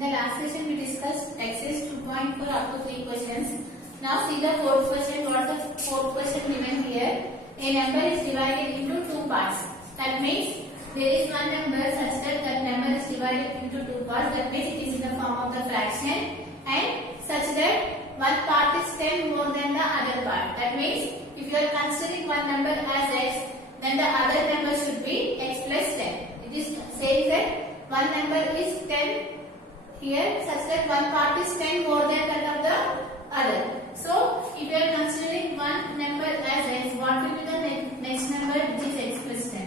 In the last session we discussed exercise 2.4 up to 3 questions. Now see the fourth question. What is the fourth question given here? A number is divided into two parts. That means there is one number such that that number is divided into two parts. That means it is in the form of the fraction and such that one part is 10 more than the other part. That means if you are considering one number as x, then the other number should be x plus 10. It is saying that one number is 10 here such that one part is 10 more than that of the other. So if you are considering one number as x, what will be the next number which is x plus 10?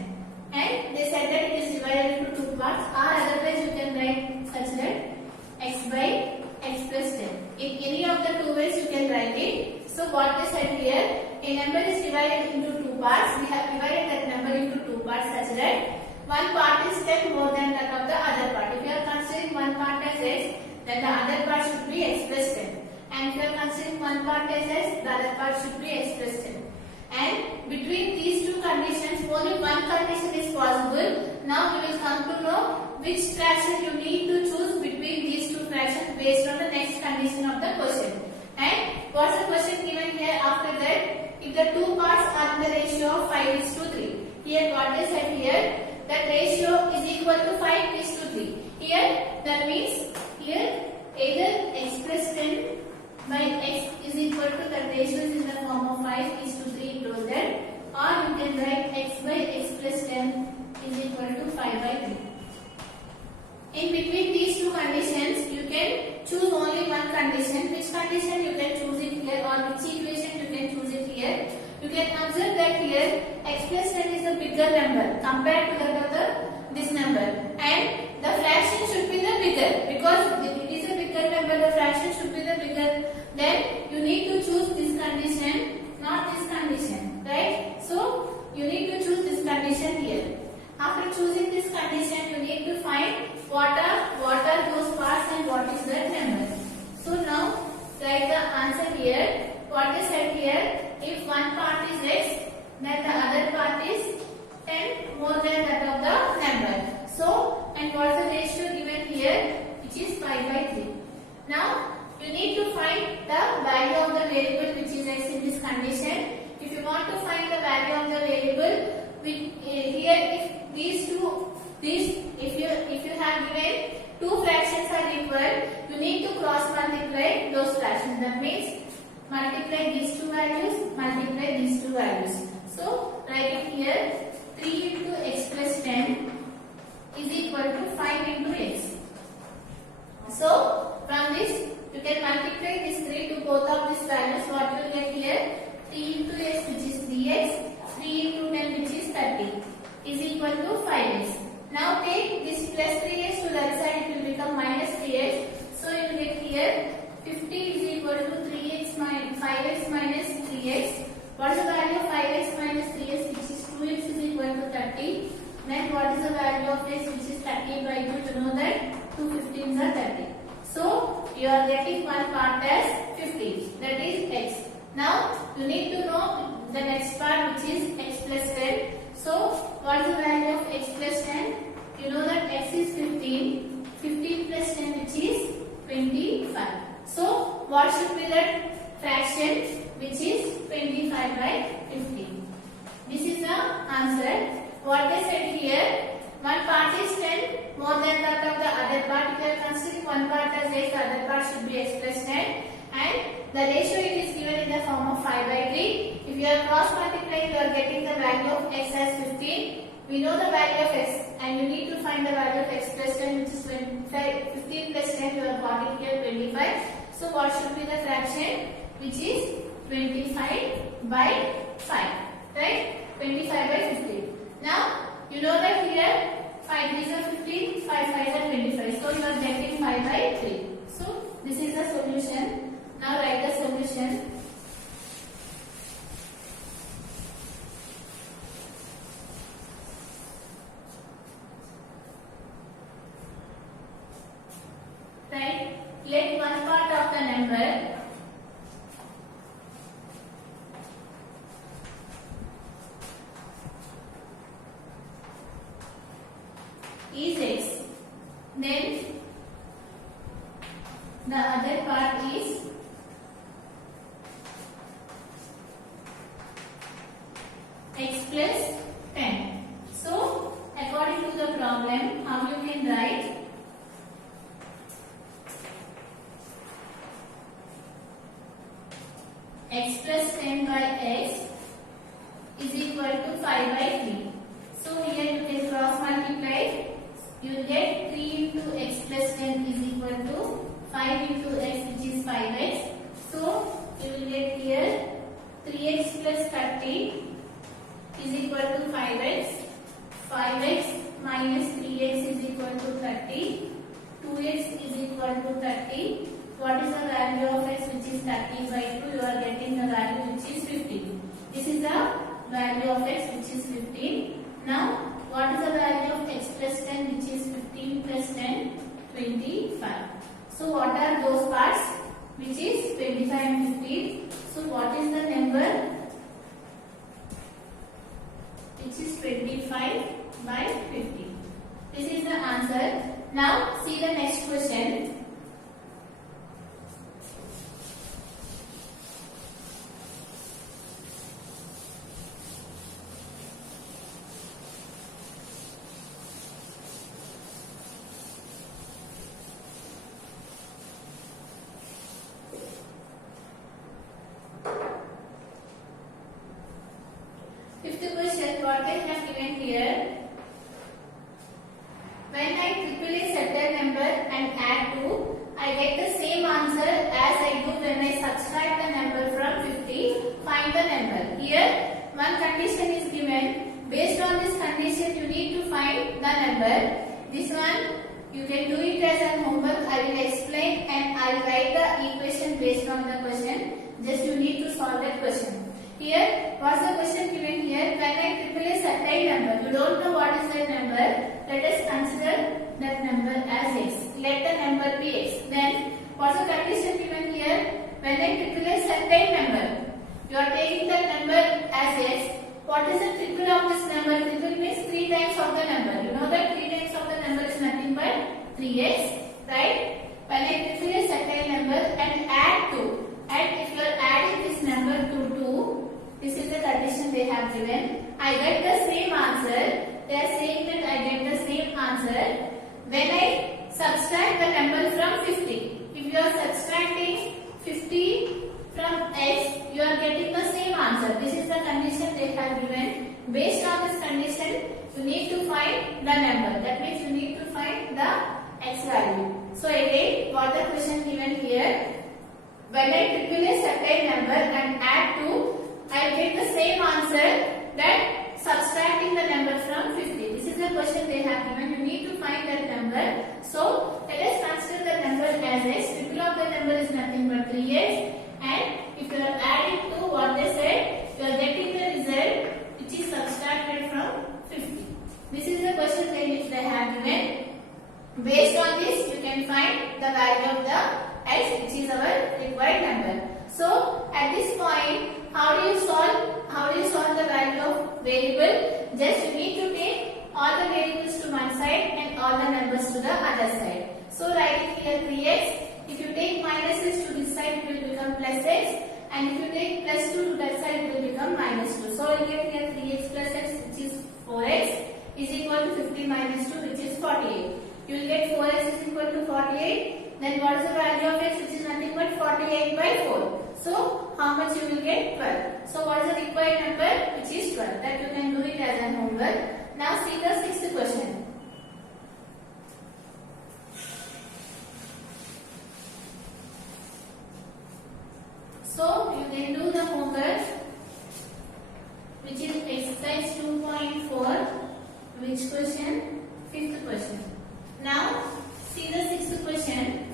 And they said that it is divided into two parts, or otherwise you can write such that x by x plus 10. In any of the two ways you can write it. So what they said here, a number is divided into two parts. We have divided that number into two parts such that one part is 10 more than that of the other part. If you are considering one part as x, then the other part should be x plus 10. And if you are considering one part as x, the other part should be x plus 10. And between these two conditions, only one condition is possible. Now we will come to know which fraction you need to choose between these two fractions based on the next condition of the question. And what's the question given here after that? If the two parts are in the ratio of 5:3. Here what they said here, that ratio is equal to 5:3. Here that means here either x plus 10 by x is equal to, the ratio is in the form of 5:3 close that, or you can write x by x plus 10 is equal to 5/3. In between these two conditions, you can choose only one condition. Which condition you can choose it here, or which equation you can choose it here? You can observe that here x plus 10 is a bigger number compared to that of this number, and the fraction should be the bigger, because if it is a bigger number, the fraction should be the bigger. Then you need to choose this condition, not this condition, right? So you need to choose this condition here. After choosing this condition, you need to find what are those parts and what is that number. So now write the answer here. What is said here? If one part is x, then the other part is 10 more than that of the number. So, and what is the ratio given here, which is 5/3. Now you need to find the value of the variable which is x in this condition. If you want to find the value of the variable, here if you have given two fractions are equal, you need to cross multiply those fractions. That means multiply these two values, multiply these two values. So write it here, 3 into x plus 10 is equal to 5 into x. So from this you can multiply this 3 to both of these values. What you will get here? 3 into x, which is 3x, 3 into 10, which is 30, is equal to 5x. Now take this plus 3x to the other side, it will become minus 3x. So you will get here 50 is equal to 5x minus 3x. What is the value of 5x minus 3x, which is 2x, is equal to 30. Then what is the value of x, which is 30/2? To know that 2 15s are 30. So you are getting one part as 50, that is x. Now you need to know the next part, which is x plus 10. So what is the value of x plus 10? You know that x is 15. 15 plus 10, which is 25. So what should be that fraction, which is 25/50? This is the answer. What they said here, one part is 10 more than that of the other part. If you are considering one part as x, the other part should be x plus 10, and the ratio it is given in the form of 5/3. If you are cross multiplying, you are getting the value of x as 15. We know the value of x, and you need to find the value of x plus 10, which is 25. 15 plus 10, you are got it here 25. So what should be the fraction, which is 25/5, right? 25/15. Now you know that here 5 3s are 15, 5 5s are 25. So you are getting 5/3. So this is the solution. Now write the solution. Right. Let one part of the number is x, then The other part is x plus 10. So according to the problem, how you can write? X plus 10 by x is equal to 5 by 3. So here you can cross multiply. You will get 3 into x plus 10 is equal to 5 into x, which is 5x. So you will get here 3x plus 30 is equal to 5x. 5x minus 3x is equal to 30. 2x is equal to 30. What is the value of x, which is 30 by 2? You are getting the value which is 15. This is the value of x, which is 15. Now, what is the value of x plus 10, which is 15 plus 10? 25. So, what are those parts? Which is 25 and 15. So, what is the number? Which is 25 by 50. This is the answer. Now, see the next question. Fifth question, what they have given here. When I triple a certain number and add 2, I get the same answer as I do when I subtract the number from 50. Find the number. Here, one condition is given. Based on this condition, you need to find the number. This one, you can do it as a homework. I will explain and I will write the equation based on the question. Just you need to solve that question. Here, what's the question given here? When I triple a certain number, you don't know what is that number. Let us consider that number as x. Let the number be x. Then, what's the condition given here? When I triple a certain number, you are taking that number as x. What is the triple of this number? Triple means 3 times of the number. You know that 3 times of the number is nothing but 3x, right? When I triple a certain number and add 2. And if you are adding this number to 2, this is the condition they have given. I get the same answer. They are saying that I get the same answer when I subtract the number from 50. If you are subtracting 50 from x, you are getting the same answer. This is the condition they have given. Based on this condition, you need to find the number. That means you need to find the x value. So again, what the question given here? When I triple a certain number and add 2, I will get the same answer that subtracting the number from 50. This is the question they have given. You need to find that number. So, let us consider the number as x. Triple of the number is nothing but 3x. And if you are adding to what they said, you are getting the result which is subtracted from 50. This is the question they have given. Based on this, you can find the value of the x, which is our required number. So, at this point, how do you solve the value of variable? Just you need to take all the variables to one side and all the numbers to the other side. So write it here 3x. If you take minuses to this side, it will become plus x. And if you take plus 2 to that side, it will become minus 2. So you get here 3x plus x, which is 4x, is equal to 50 minus 2, which is 48. You will get 4x is equal to 48. Then what is the value of x, which is nothing but 48 by 4. So, how much you will get? 12. So, what is the required number? Which is 12. That you can do it as a homework. Now, see the sixth question. So, you can do the homework, which is exercise 2.4. Which question? Fifth question. Now, see the sixth question.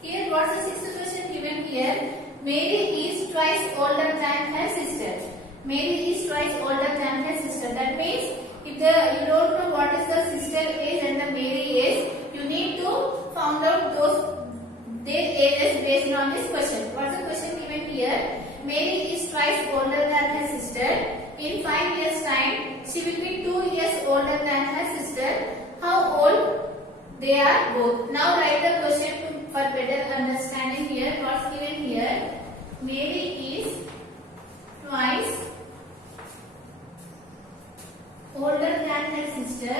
Here, what's the sixth question given here? Mary is twice older than her sister. Mary is twice older than her sister. That means, if you don't know what is the sister age and the Mary age, you need to find out their ages based on this question. What's the question given here? Mary is twice older than her sister. In 5 years' time, she will be 2 years older than her sister. How old They are both. Now write the question for better understanding here. What's given here? Mary is twice older than her sister.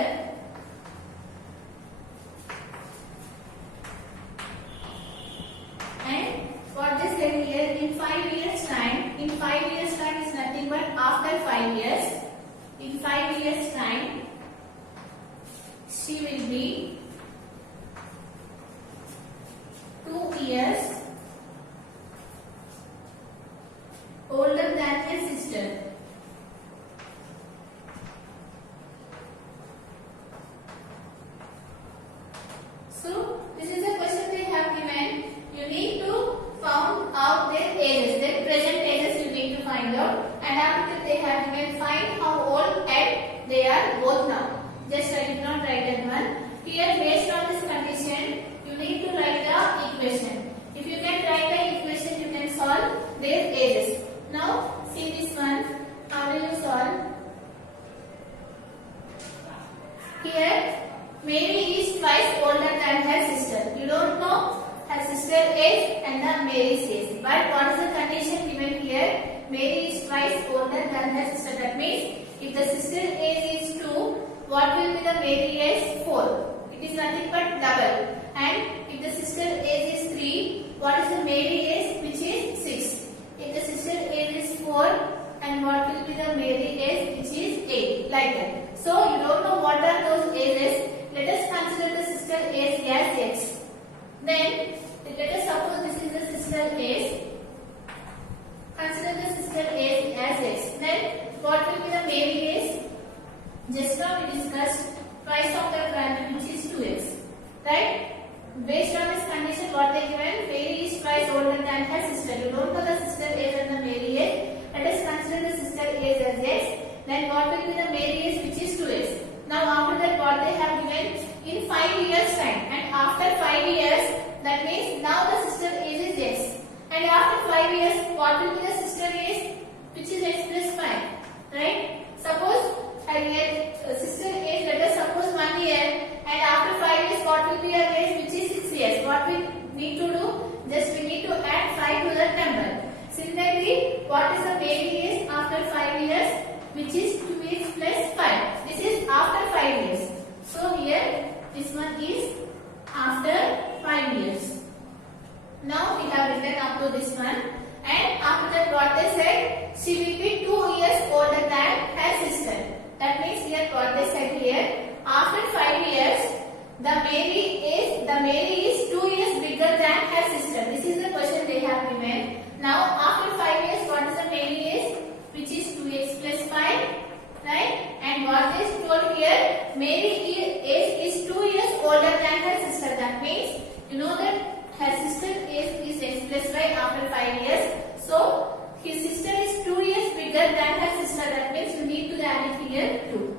And what they said here, in 5 years time, in 5 years time is nothing but after 5 years. In 5 years time, she will be 2 years older than her sister. So this is a question they have given. You need to find out their ages, their present ages you need to find out. And after they have given, find how old and they are both now. Just I did not write that one. Here based on this condition, you need to write the equation. If you can write the equation, you can solve their ages. Now see this one. How will you solve? Here Mary is twice older than her sister. You don't know her sister age and the Mary's age. But what is the condition given here? Mary is twice older than her sister. That means if the sister age is 2, what will be the Mary age? 4. It is nothing but double. And if the sister age is 3, what is the Mary age? Which is 6. If the sister age is 4, and what will be the Mary age? Which is 8. Like that. So you don't know what are those ages. Let us consider the sister age as X. Then let us suppose this is the sister age. Consider the sister age as X. Then what will be the Mary age? Just now we discussed twice of the primary, which is 2x. Right? Based on this condition, what they given? Mary is twice older than her sister. You don't know the sister age and the Mary age. Let us consider the sister age as X. Then what will be the Mary age, which is 2x. Now after that, what they have given? In 5 years time. And after 5 years, that means now the sister age is X. And after 5 years, what will be the sister age? Which is X plus 5. Right? Suppose sister age, let us suppose 1 year. And after 5 years, what will be her age? Which is 6 years. What we need to do? Just we need to add 5 to that number. Similarly, what is the Mary age after 5 years? Which is 2x plus 5. This is after 5 years. So here, this one is after 5 years. Now we have written up to this one. And after that, what they said? She will be 2 years older than her sister. That means here what they said here. After 5 years, the Mary is 2 years bigger than her sister. This is the question they have given. Now after 5 years, what is the Mary age? Which is 2x plus 5. Right? And what is told here? Mary age is 2 years older than her sister. That means you know that her sister age is x plus 5 after 5 years. So his sister is 2 years bigger than her sister. That means you need to add it here 2.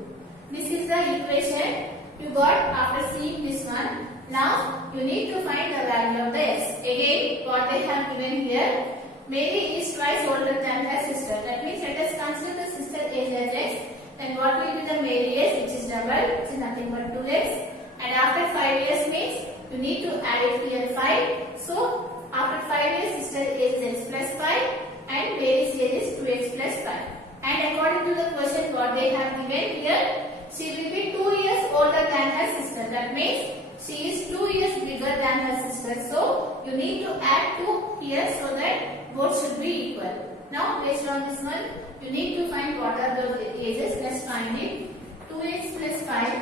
This is the equation you got after seeing this one. Now you need to find the value of the x. Again, what they have given here, Mary is twice older than her sister. That means let us consider the sister age as x. Then what will be the Mary age, which is double, which is nothing but 2x. And after 5 years means you need to add it here 5. So after 5 years, sister age is x plus 5 and Mary's age is 2x plus 5. And according to the question what they have given here, she will be 2 years older than her sister. That means she is 2 years bigger than her sister. So you need to add 2 here so that both should be equal. Now based on this one, you need to find what are those ages. Let's find it. 2x plus 5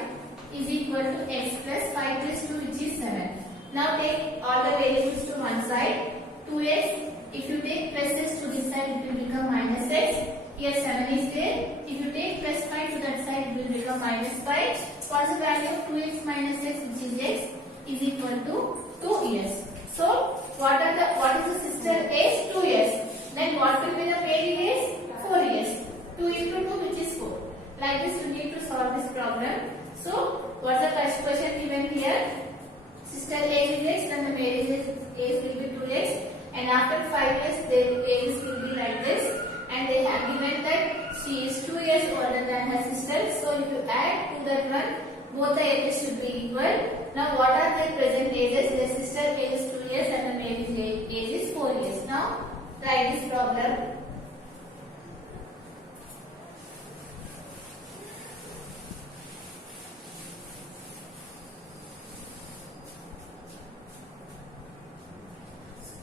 is equal to x plus 5 plus 2, which is 7. Now take all the variables to one side. 2x, if you take pluses to this side, it will become minus x. Here 7 is there. If you take plus 5 to that side, it will become minus 5. What's the value of 2x minus x, which is x, is equal to 2 years. So what is the sister age? 2 years. Then what will be the Mary age? 4 years. 2 into 2, which is 4. Like this, you need to solve this problem. So what's the first question given here? Sister age is x, then the Mary's age will be 2x. And after 5 years, their ages will be like this. And they have given that she is 2 years older than her sister. So if you add to that one, both the ages should be equal. Now what are their present ages? The sister age is 2 years and the male age is 4 years. Now write this problem.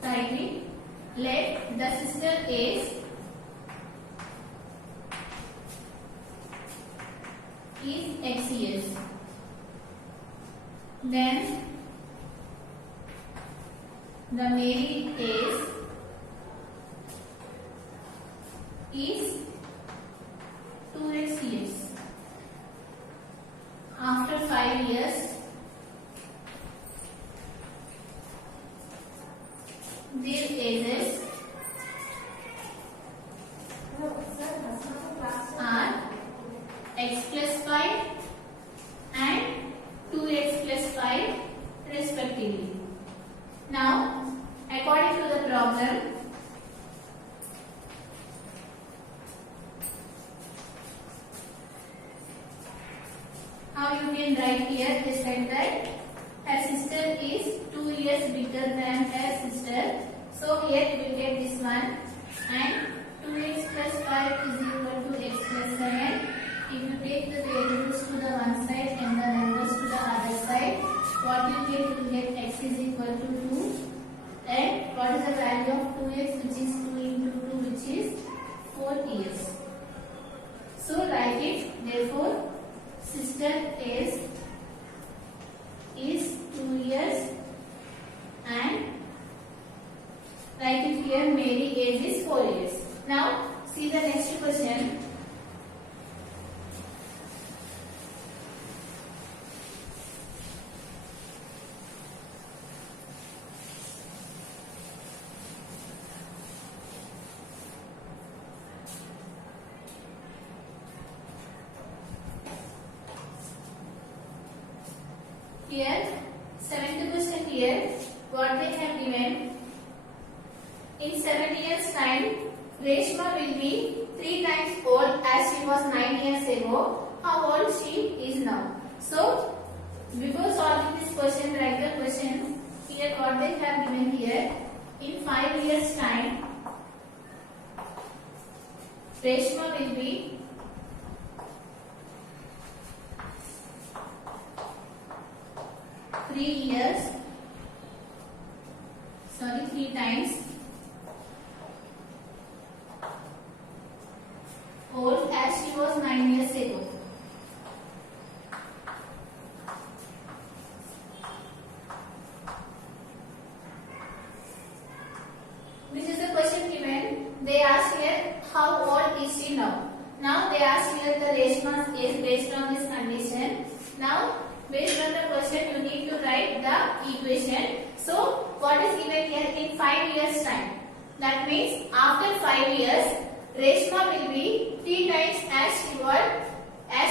Writing, let the sister age is X years. Then the married age is 2X years. After 5 years, their ages are X plus 5 and 2X plus 5 respectively. Now, according to the problem, how you can write here is like that her sister is 2 years bigger than her sister. So here we will get this one, and 2x plus 5 is equal to x plus 7. If you take the variables to the one side and the numbers to the other side, what you will get x is equal to 2. And what is the value of 2x, which is 2 into 2, which is 4 years. So write it. Therefore, sister age is 2 years and write it here, Mary age is 4 years. Now see the next question. Here, 7th question here, what they have given. In 7 years time, Reshma will be 3 times old as she was 9 years ago. How old she is now? So, before solving this question, write the question. Here, what they have given here. In 5 years time, Reshma will be 3 times old as she was 9 years ago. This is the question given. They ask here, how old is she now? Now they ask here the Reshma's age based on this condition. Now, based on the question, you need to write the equation. So, what is given here in 5 years time? That means after 5 years, Reshma will be 3 times as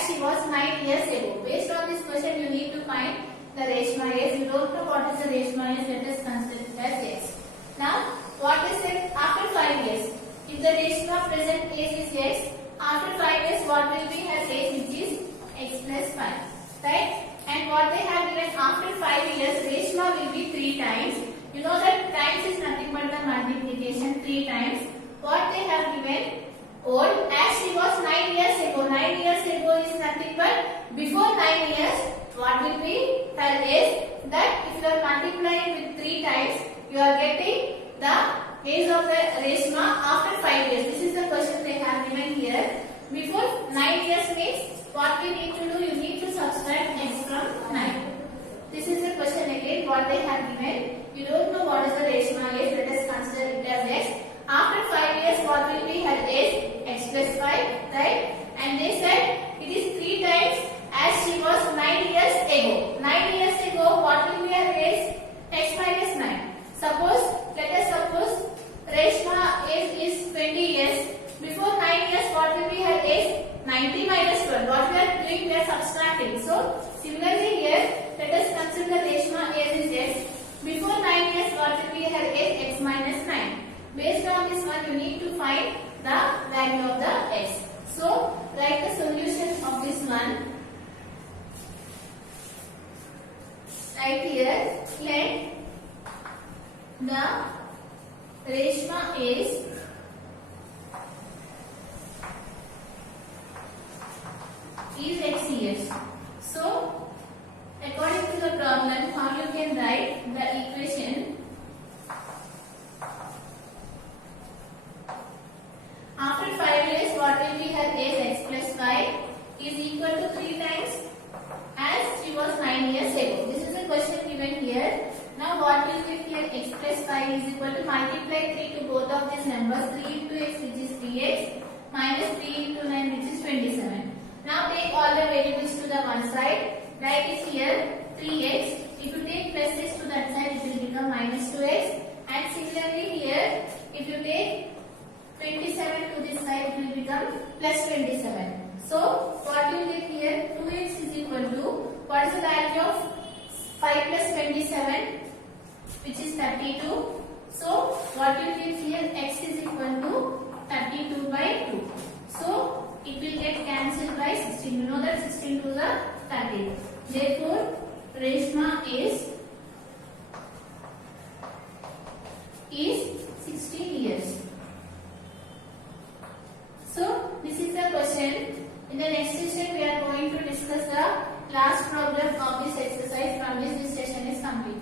she was 9 years ago. Based on this question, you need to find the Reshma age. You don't know what is the Reshma age. Let us consider it as x. Now, what is it after 5 years? If the Reshma present age is x, after 5 years, what will be her age, which is x plus 5, right? And what they have given after 5 years, Reshma will be 3 times. You know that times is nothing but the multiplication, 3 times. What they have given, old as she was 9 years ago. 9 years ago is nothing but before 9 years, what will be her age? That if you are multiplying with 3 times, you are getting the age of the Reshma after 5 years. This is the question they have given here. Before 9 years means, what we need to do, you need to subtract x from 9. This is the question again, what they have given. You don't know what is the Reshma age, let us consider it as x. After 5 years, what will be her age? X plus 5, right? And they said it is 3 times as she was 9 years ago. 9 years ago, what will be her age? X minus 9. Let us suppose Reshma age is 20 years. Before 9 years, what will be her age? 90 minus 12. What we are doing, we are subtracting. So, similarly here, let us consider Reshma age is x. Before 9 years, what will be her age? X minus 9. Based on this one, you need to find the value of the x. So, write the solution of this one. Write here, let the Reshma is X years. So, according to the problem, how you can write the equation? After 5 days, what will be her age? X plus 5 is equal to 3 times as she was 9 years ago. This is a question given here. Now what will be here? X plus 5 is equal to multiply 3 to both of these numbers. 3 into x, which is 3x, minus 3 into 9, which is 27. Now take all the variables to the one side. Write it here 3x. If you take plus x to that side, it will become minus 2x. And similarly here, if you take 27 to this side, it will become plus 27. So what you get here? 2x is equal to, what is the value of 5 plus 27? Which is 32. So what you get here? X is equal to 32 by 2. So it will get cancelled by 16. You know that 16 to the 30. Therefore, Reshma is 16 years. So this is the question. In the next session, we are going to discuss the last problem of this exercise. From this session is complete.